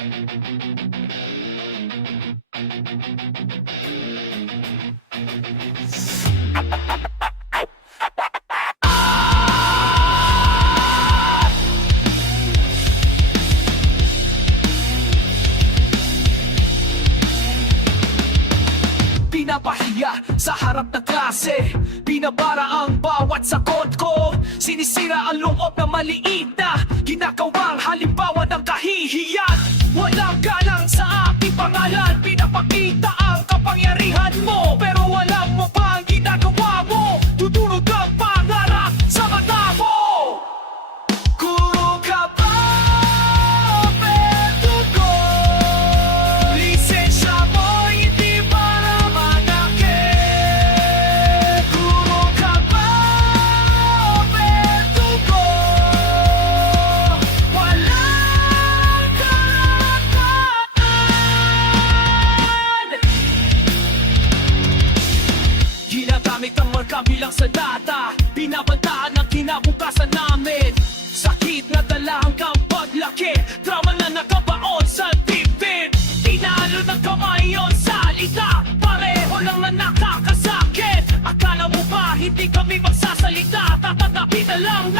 Pinapahiya sa harap ng klase, binabara ang bawat sagot ko. Sinisira ang loob na maliit na ginagawang halimbawa ng kahihiyan. Walang galang sa aking pangalan, pinapakita ang kapangyarihan mo, pero walang mo pang ginagawa mo. Tutunog ang pangarap sa mata mo. Guro ka ba o petugo? Lisensya mo hindi para manakit. Guro ka ba o petugo? Walang karapatan. Ginagamit ang marka bilang sandata, binabantaan ang kinabukasan namin. Sakit na dala hanggang paglaki, drama na nakabaon sa dibdib. Tinalo ng kamay yon salita, pareho lang na nakakasakit. Akala mo ba hindi kami magsasalita? Tatanggapin na lang